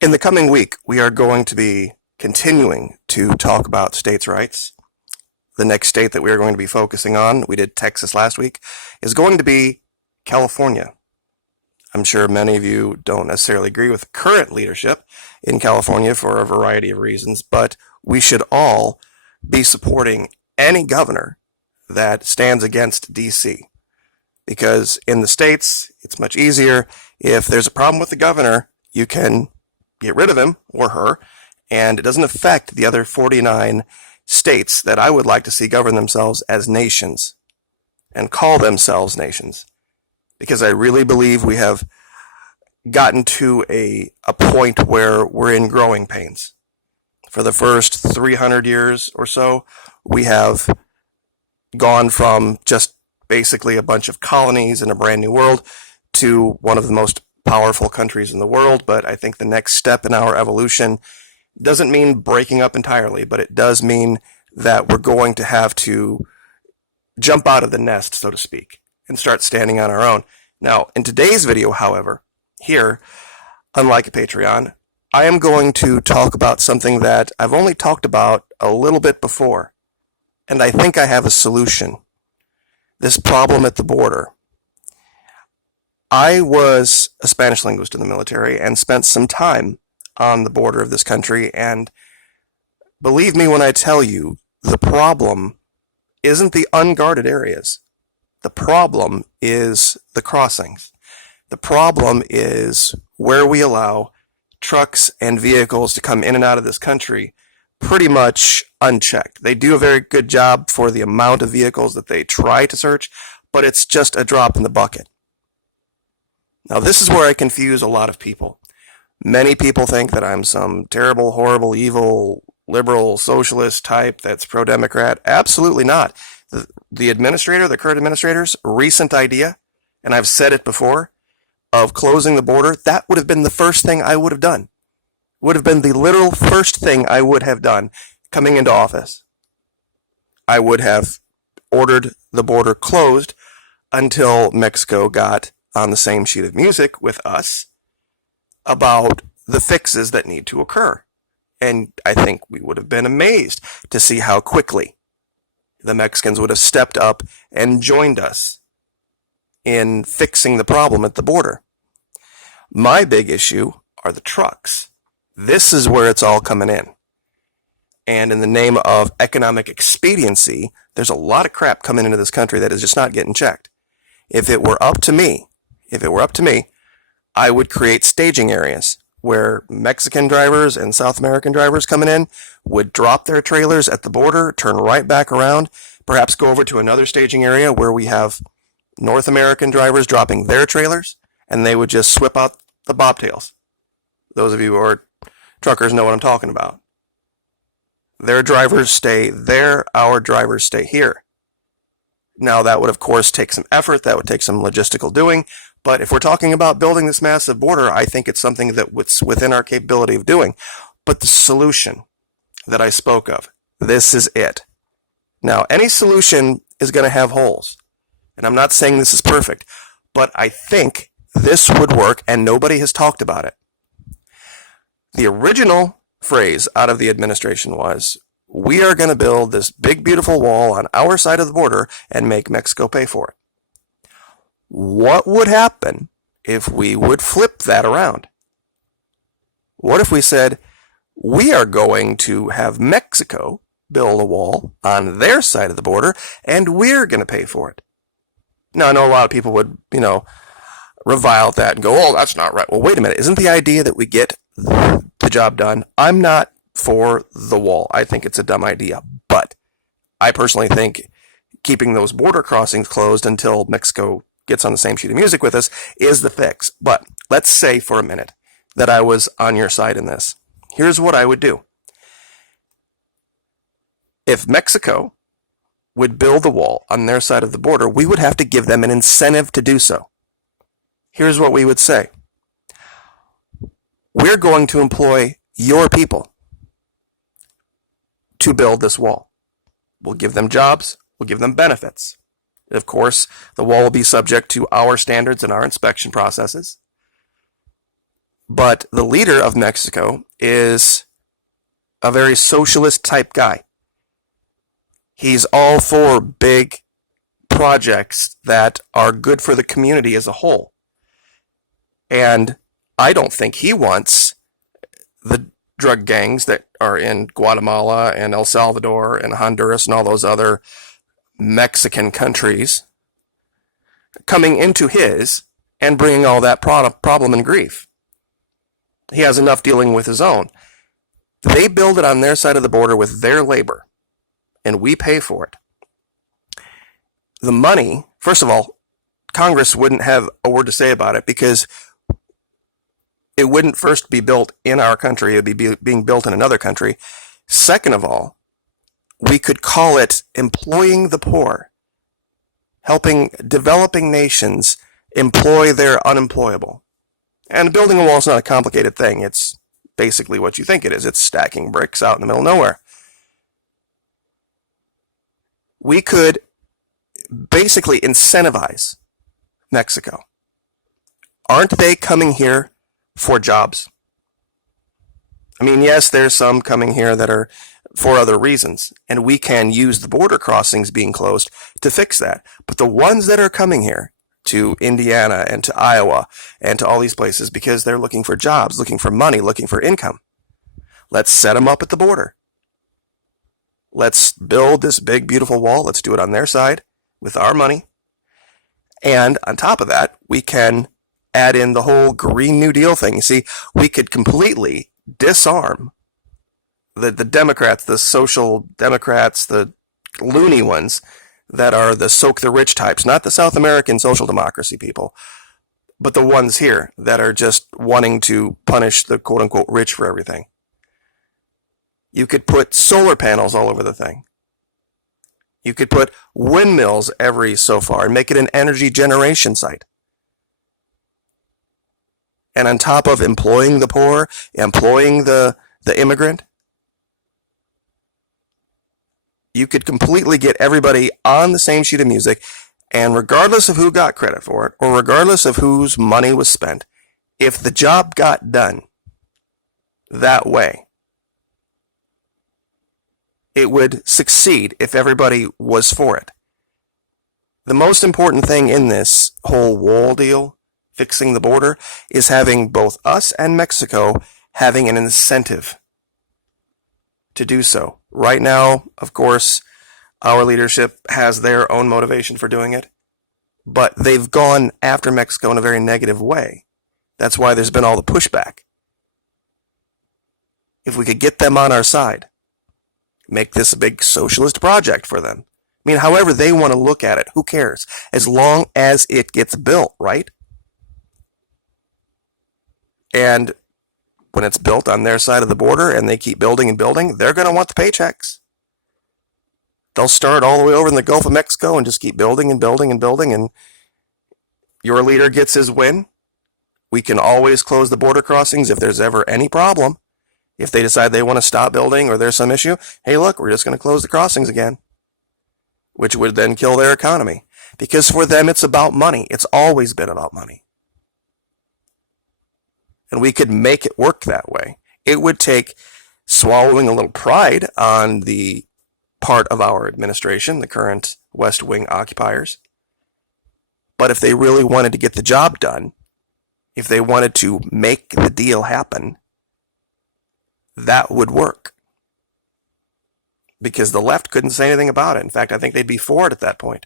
In the coming week, we are going to be continuing to talk about states' rights. The next state that we are going to be focusing on, we did Texas last week, is going to be California. I'm sure many of you don't necessarily agree with current leadership in California for a variety of reasons, but we should all be supporting any governor that stands against DC. Because in the states, it's much easier. If there's a problem with the governor, you can get rid of him or her, and it doesn't affect the other 49 states that I would like to see govern themselves as nations and call themselves nations. Because I really believe we have gotten to a point where we're in growing pains. For the first 300 years or so, we have gone from just basically a bunch of colonies in a brand new world to one of the most powerful countries in the world. But I think the next step in our evolution doesn't mean breaking up entirely, but it does mean that we're going to have to jump out of the nest, so to speak, and start standing on our own. Now, in today's video, however, here, unlike a Patreon, I am going to talk about something that I've only talked about a little bit before, and I think I have a solution. This problem at the border. I was a Spanish linguist in the military and spent some time on the border of this country, and believe me when I tell you, the problem isn't the unguarded areas. The problem is the crossings. The problem is where we allow trucks and vehicles to come in and out of this country pretty much unchecked. They do a very good job for the amount of vehicles that they try to search, but it's just a drop in the bucket. Now, this is where I confuse a lot of people. Many people think that I'm some terrible, horrible, evil, liberal, socialist type that's pro-Democrat. Absolutely not. The administrator, the current administrator's recent idea, and I've said it before, of closing the border, that would have been the first thing I would have done. Would have been the literal first thing I would have done coming into office. I would have ordered the border closed until Mexico got on the same sheet of music with us about the fixes that need to occur. And I think we would have been amazed to see how quickly the Mexicans would have stepped up and joined us in fixing the problem at the border. My big issue are the trucks. This is where it's all coming in. And in the name of economic expediency, there's a lot of crap coming into this country that is just not getting checked. If it were up to me, I would create staging areas where Mexican drivers and South American drivers coming in would drop their trailers at the border, turn right back around, perhaps go over to another staging area where we have North American drivers dropping their trailers, and they would just swip out the bobtails. Those of you who are truckers know what I'm talking about. Their drivers stay there, our drivers stay here. Now, that would, of course, take some effort. That would take some logistical doing. But if we're talking about building this massive border, I think it's something that's within our capability of doing. But the solution that I spoke of, this is it. Now, any solution is going to have holes. And I'm not saying this is perfect, but I think this would work, and nobody has talked about it. The original phrase out of the administration was, we are going to build this big, beautiful wall on our side of the border and make Mexico pay for it. What would happen if we would flip that around? What if we said, we are going to have Mexico build a wall on their side of the border, and we're going to pay for it? Now, I know a lot of people would, revile at that and go, oh, that's not right. Well, wait a minute. Isn't the idea that we get the job done? I'm not for the wall. I think it's a dumb idea. But I personally think keeping those border crossings closed until Mexico gets on the same sheet of music with us is the fix. But let's say for a minute that I was on your side in this. Here's what I would do. If Mexico would build a wall on their side of the border, we would have to give them an incentive to do so. Here's what we would say. We're going to employ your people to build this wall. We'll give them jobs. We'll give them benefits. Of course, the wall will be subject to our standards and our inspection processes. But the leader of Mexico is a very socialist type guy. He's all for big projects that are good for the community as a whole. And I don't think he wants the drug gangs that are in Guatemala and El Salvador and Honduras and all those other Mexican countries coming into his and bringing all that problem and grief. He has enough dealing with his own. They build it on their side of the border with their labor, and we pay for it. The money, first of all, Congress wouldn't have a word to say about it because it wouldn't first be built in our country, it would be being built in another country. Second of all, we could call it employing the poor, helping developing nations employ their unemployable. And building a wall is not a complicated thing. It's basically what you think it is. It's stacking bricks out in the middle of nowhere. We could basically incentivize Mexico. Aren't they coming here for jobs? I mean, yes, there's some coming here that are for other reasons, and we can use the border crossings being closed to fix that. But the ones that are coming here to Indiana and to Iowa and to all these places because they're looking for jobs, looking for money, looking for income, let's set them up at the border. Let's build this big, beautiful wall. Let's do it on their side with our money. And on top of that, we can add in the whole Green New Deal thing. You see, we could completely disarm the Democrats, the social Democrats, the loony ones that are the soak the rich types, not the South American social democracy people, but the ones here that are just wanting to punish the quote-unquote rich for everything. You could put solar panels all over the thing. You could put windmills every so far and make it an energy generation site. And on top of employing the poor, employing the immigrant, you could completely get everybody on the same sheet of music, and regardless of who got credit for it, or regardless of whose money was spent, if the job got done that way, it would succeed if everybody was for it. The most important thing in this whole wall deal, fixing the border, is having both us and Mexico having an incentive to do so. Right now, of course, our leadership has their own motivation for doing it, but they've gone after Mexico in a very negative way. That's why there's been all the pushback. If we could get them on our side, make this a big socialist project for them. I mean, however they want to look at it, who cares? As long as it gets built, right? And when it's built on their side of the border and they keep building and building, they're going to want the paychecks. They'll start all the way over in the Gulf of Mexico and just keep building and building and building, and your leader gets his win. We can always close the border crossings if there's ever any problem. If they decide they want to stop building or there's some issue, hey, look, we're just going to close the crossings again, which would then kill their economy. Because for them, it's about money. It's always been about money. And we could make it work that way. It would take swallowing a little pride on the part of our administration, the current West Wing occupiers. But if they really wanted to get the job done, if they wanted to make the deal happen, that would work. Because the left couldn't say anything about it. In fact, I think they'd be for it at that point.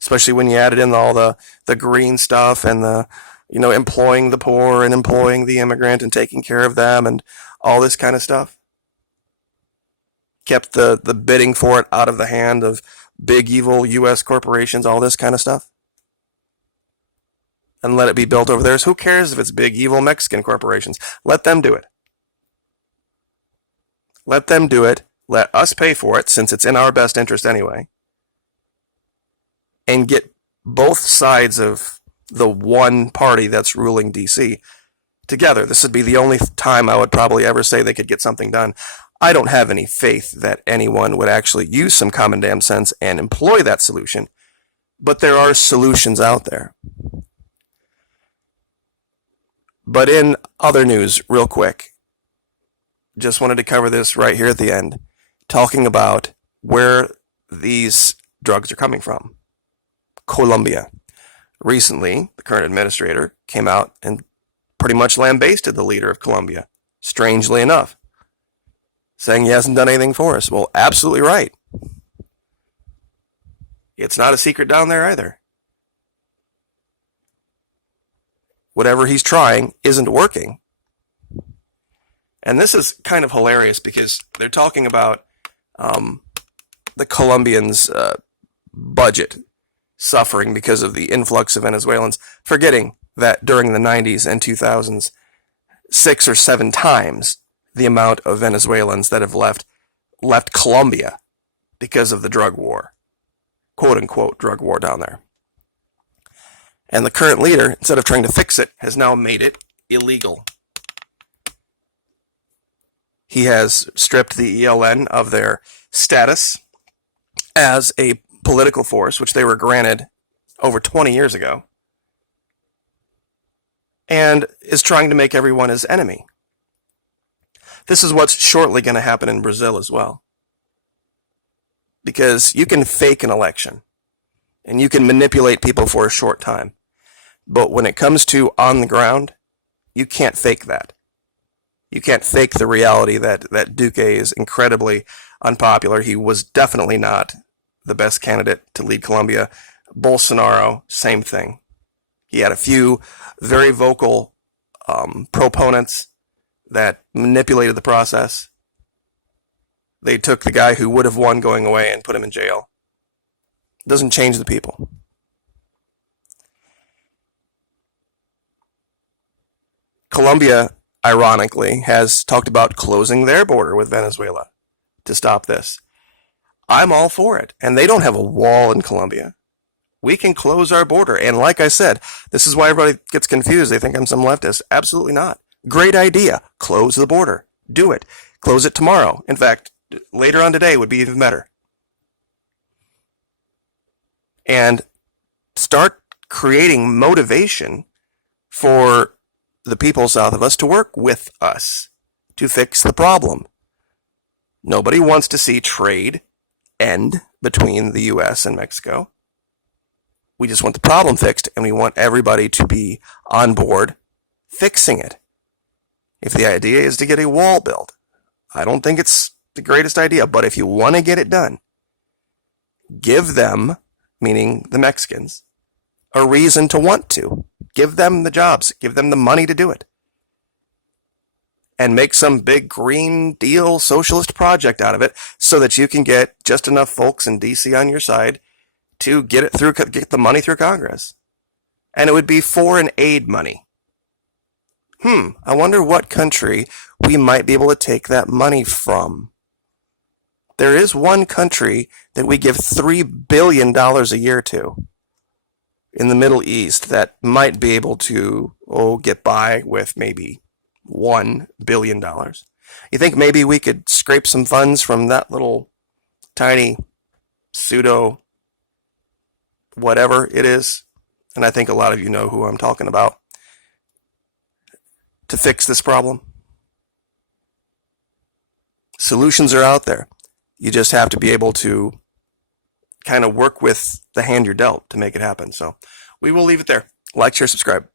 Especially when you added in all the green stuff and the employing the poor and employing the immigrant and taking care of them and all this kind of stuff. Kept the bidding for it out of the hand of big evil U.S. corporations, all this kind of stuff. And let it be built over there. So who cares if it's big evil Mexican corporations? Let them do it. Let them do it. Let us pay for it, since it's in our best interest anyway. And get both sides of the one party that's ruling D.C. together. This would be the only time I would probably ever say they could get something done. I don't have any faith that anyone would actually use some common damn sense and employ that solution. But there are solutions out there. But in other news, real quick, just wanted to cover this right here at the end, talking about where these drugs are coming from. Colombia. Recently, the current administrator came out and pretty much lambasted the leader of Colombia, strangely enough, saying he hasn't done anything for us. Well, absolutely right. It's not a secret down there either. Whatever he's trying isn't working. And this is kind of hilarious because they're talking about the Colombians' budget suffering because of the influx of Venezuelans, forgetting that during the 90s and 2000s, 6 or 7 times the amount of Venezuelans that have left Colombia because of the drug war, quote unquote drug war down there. And the current leader, instead of trying to fix it, has now made it illegal. He has stripped the ELN of their status as a political force, which they were granted over 20 years ago, and is trying to make everyone his enemy. This is what's shortly going to happen in Brazil as well. Because you can fake an election, and you can manipulate people for a short time. But when it comes to on the ground, you can't fake that. You can't fake the reality that Duque is incredibly unpopular. He was definitely not the best candidate to lead Colombia. Bolsonaro, same thing. He had a few very vocal proponents that manipulated the process. They took the guy who would have won going away and put him in jail. Doesn't change the people. Colombia, ironically, has talked about closing their border with Venezuela to stop this. I'm all for it. And they don't have a wall in Colombia. We can close our border. And like I said, this is why everybody gets confused. They think I'm some leftist. Absolutely not. Great idea. Close the border. Do it. Close it tomorrow. In fact, later on today would be even better. And start creating motivation for the people south of us to work with us to fix the problem. Nobody wants to see trade end between the U.S. and Mexico. We just want the problem fixed, and we want everybody to be on board fixing it. If the idea is to get a wall built, I don't think it's the greatest idea, but if you want to get it done, give them, meaning the Mexicans, a reason to want to. Give them the jobs. Give them the money to do it. And make some big Green Deal socialist project out of it so that you can get just enough folks in D.C. on your side to get the money through Congress. And it would be foreign aid money. I wonder what country we might be able to take that money from. There is one country that we give $3 billion a year to in the Middle East that might be able to get by with maybe $1 billion. You think maybe we could scrape some funds from that little tiny pseudo whatever it is, and I think a lot of you know who I'm talking about, to fix this problem? Solutions are out there. You just have to be able to kind of work with the hand you're dealt to make it happen. So we will leave it there. Like, share, subscribe.